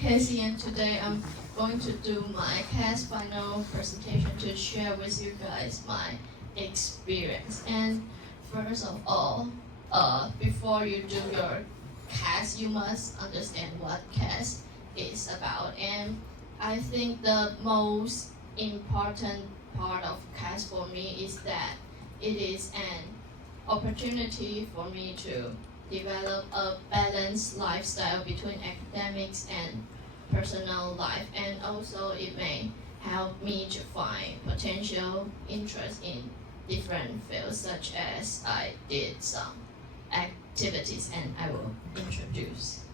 Cathy, and today I'm going to do my CAS final presentation to share with you guys my experience. And first of all, before you do your CAS, you must understand what CAS is about. And I think the most important part of CAS for me is that it is an opportunity for me to develop a balanced lifestyle between academics and personal life, and also it may help me to find potential interest in different fields, such as I did some activities and I will introduce.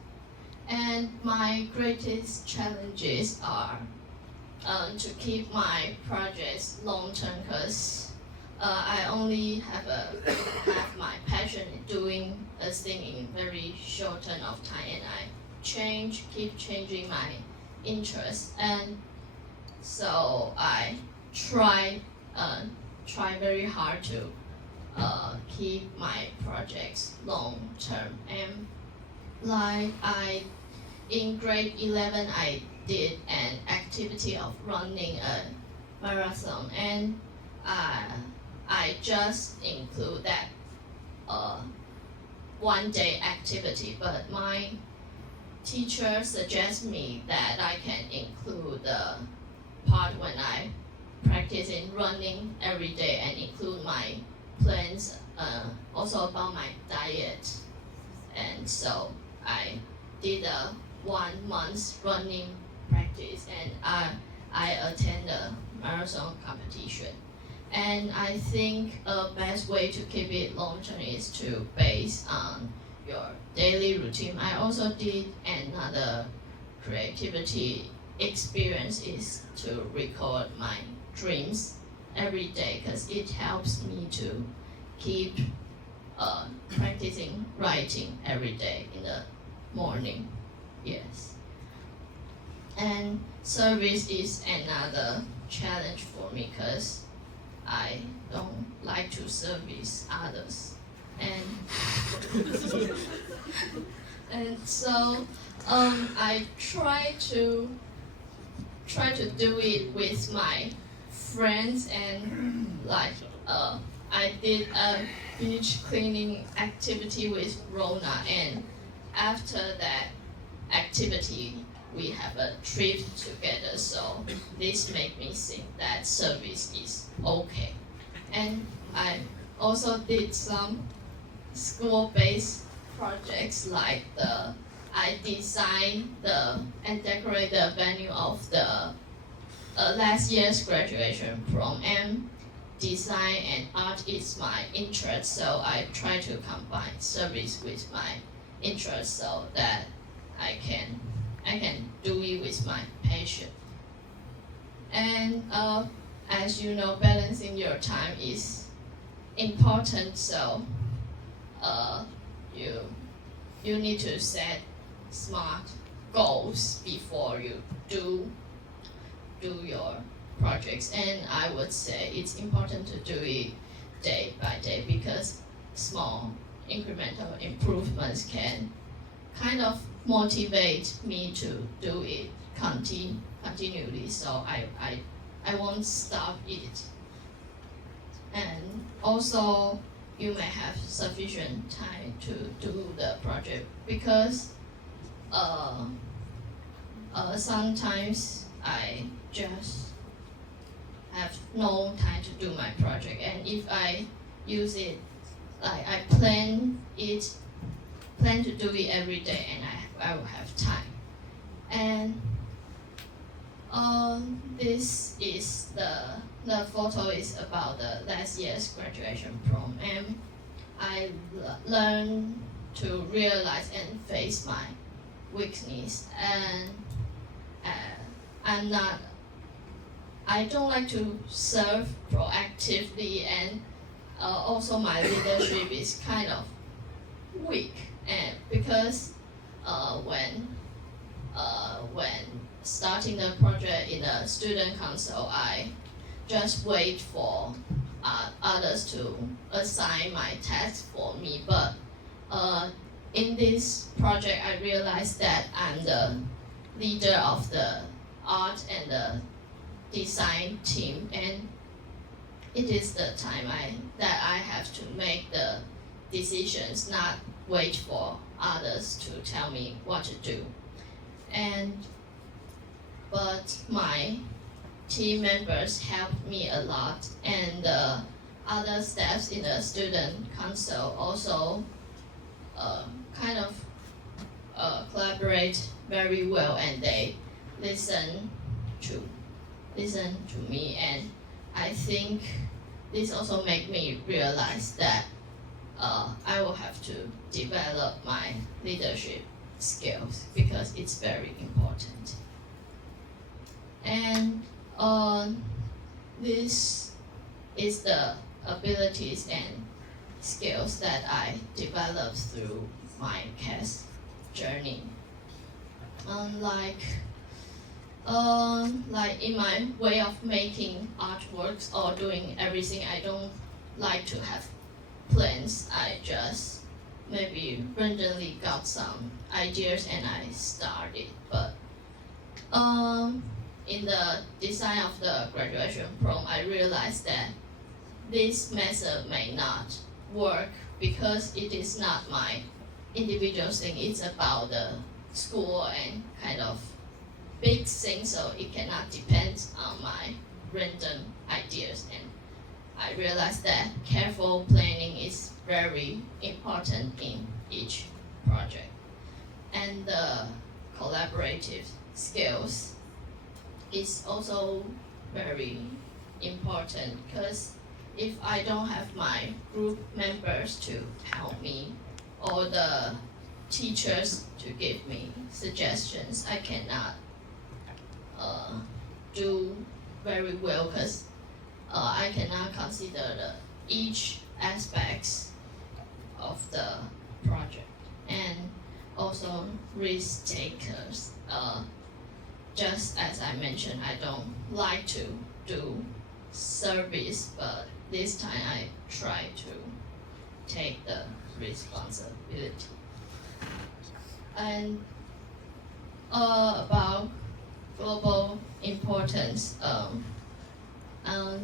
And my greatest challenges are to keep my projects long term, because I only have my passion in doing a thing in very short term of time, and I keep changing my interests, and so I try very hard to keep my projects long term. And like in grade 11, I did an activity of running a marathon, and I just include that one day activity, but my teacher suggests me that I can include the part when I practice in running every day and include my plans also about my diet. And so I did a 1 month running practice, and I attend a marathon competition. And I think a best way to keep it long term is to base on your daily routine. I also did another creativity experience is to record my dreams every day, because it helps me to keep practicing writing every day in the morning. Yes. And service is another challenge for me, because I don't like to service others, and so I try to do it with my friends, and like I did a beach cleaning activity with Rona, and after that activity we have a trip together, so this made me think that service is okay. And I also did some school-based projects, like I designed and decorate the venue of the last year's graduation prom, and design and art is my interest, so I try to combine service with my interest so that I can do it with my passion. And as you know, balancing your time is important, so you need to set smart goals before you do your projects. And I would say it's important to do it day by day, because small incremental improvements can kind of motivate me to do it continually, so I won't stop it. And also you may have sufficient time to do the project, because sometimes I just have no time to do my project, and if I use it, like I plan to do it every day, and I will have time. And this is the photo is about the last year's graduation prom, and I learned to realize and face my weakness, and I don't like to serve proactively, and also my leadership is kind of weak, and because when starting the project in the student council, I just wait for others to assign my task for me. But in this project, I realized that I'm the leader of the art and the design team, and it is the time that I have to make the decisions, not wait for others to tell me what to do. But my team members helped me a lot, and the other staffs in the student council also kind of collaborate very well, and they listen to me, and I think this also made me realize that I will have to develop my leadership skills because it's very important. And this is the abilities and skills that I developed through my CAS journey. Like in my way of making artworks or doing everything, I don't like to have plans. I just maybe randomly got some ideas and I started. But in the design of the graduation prom, I realized that this method may not work because it is not my individual thing. It's about the school and kind of big thing, so it cannot depend on my random ideas. And I realized that careful planning is very important in each project. And the collaborative skills is also very important because if I don't have my group members to help me or the teachers to give me suggestions, I cannot do very well because I cannot consider each aspects of the project. And also risk takers. Just as I mentioned, I don't like to do service, but this time I try to take the responsibility. And about global importance,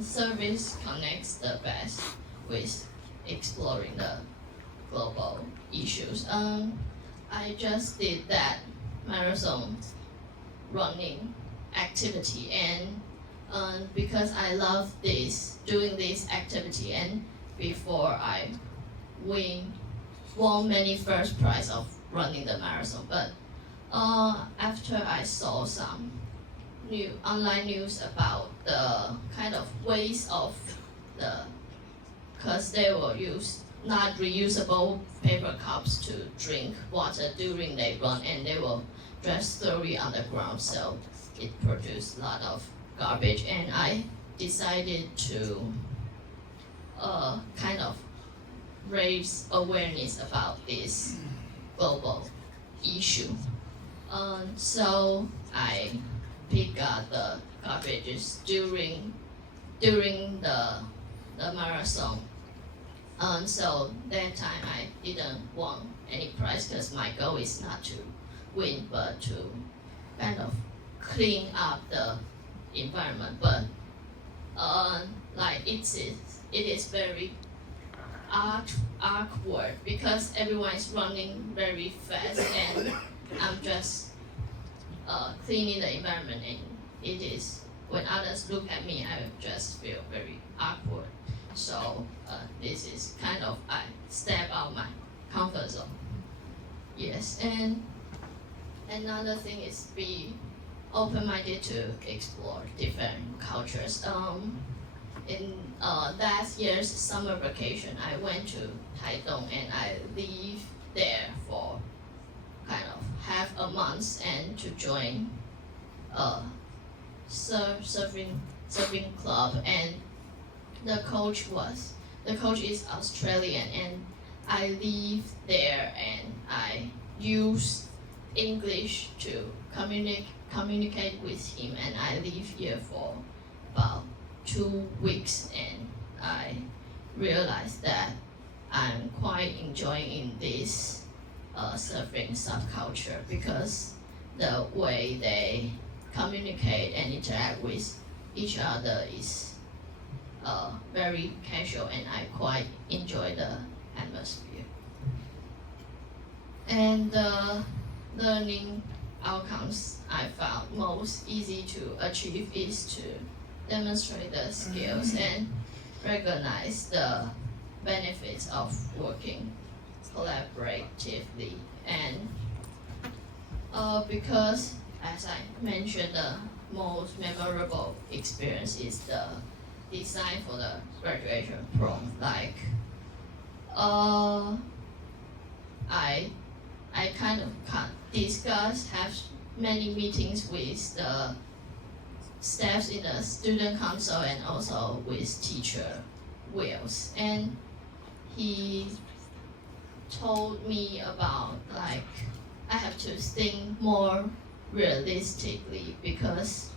service connects the best with exploring the global issues. I just did that marathon running activity, and because I love doing this activity, and before I won many first prize of running the marathon, but after I saw some online news about the kind of waste of because they will use not reusable paper cups to drink water during they run, and they will just throw it on the ground, so it produced a lot of garbage. And I decided to kind of raise awareness about this global issue. So I pick up the garbages during the marathon. So that time I didn't want any prize because my goal is not to win, but to kind of clean up the environment. But like it is very awkward because everyone is running very fast, and I'm just cleaning the environment, and it is when others look at me, I just feel very awkward. So this is kind of I step out my comfort zone. Yes, and another thing is be open-minded to explore different cultures. In last year's summer vacation, I went to Taitung, and I lived there for kind of half a month and to join a surfing club, and the coach is Australian, and I live there and I use English to communicate with him, and I live here for about 2 weeks, and I realized that I'm quite enjoying this surfing subculture because the way they communicate and interact with each other is very casual, and I quite enjoy the atmosphere. And the learning outcomes I found most easy to achieve is to demonstrate the skills and recognize the benefits of working collaboratively. And because, as I mentioned, the most memorable experience is the design for the graduation prom. Like, I kind of discuss, have many meetings with the staffs in the student council and also with teacher Wills, and he told me about, like, I have to think more realistically because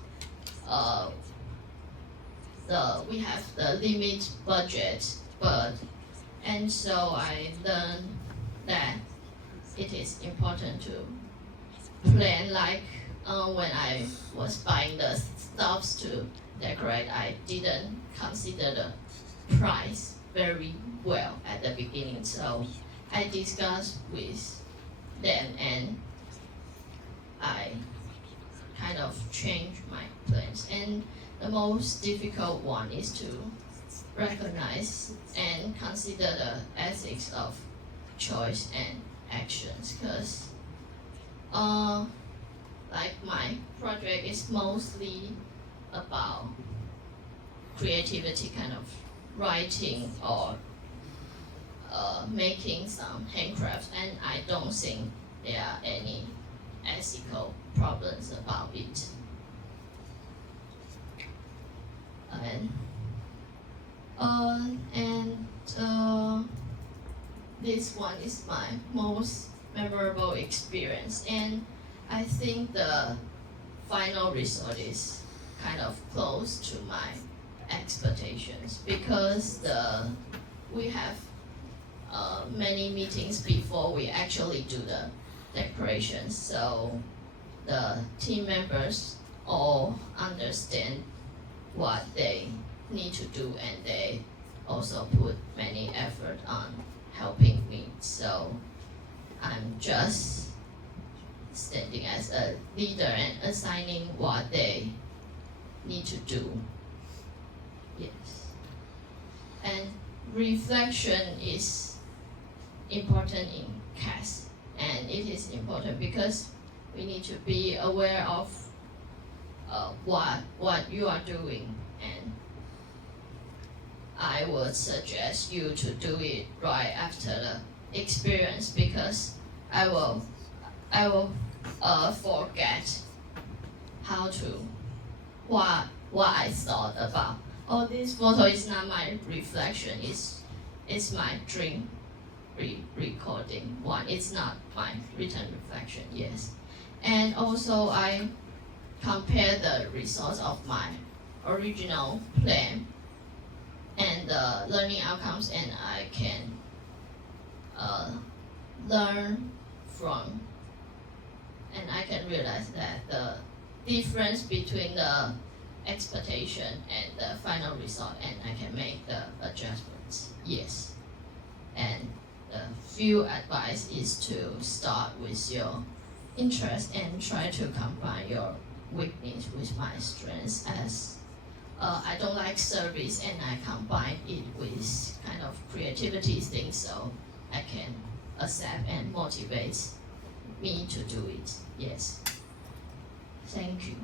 we have the limit budget, and so I learned that it is important to plan. Like when I was buying the stuffs to decorate, I didn't consider the price very well at the beginning, so I discussed with them and I kind of changed my plans. And the most difficult one is to recognize and consider the ethics of choice and actions, because like my project is mostly about creativity, kind of writing or making some handcrafts, and I don't think there are any ethical problems about it. And this one is my most memorable experience, and I think the final result is kind of close to my expectations, because we have many meetings before we actually do the decorations, so the team members all understand what they need to do, and they also put many effort on helping me. So I'm just standing as a leader and assigning what they need to do. Yes. And reflection is important in CAS, and it is important because we need to be aware of what you are doing, and I would suggest you to do it right after the experience, because I will forget how to what I thought about. Oh, this photo is not my reflection. It's my dream recording one. It's not my written reflection. Yes, and also I compare the results of my original plan and the learning outcomes, and I can learn from, and I can realize that the difference between the expectation and the final result, and I can make the adjustments. Yes, and the few advice is to start with your interest and try to combine your weakness with my strengths, as I don't like service, and I combine it with kind of creativity things, so I can accept and motivate me to do it. Yes. Thank you.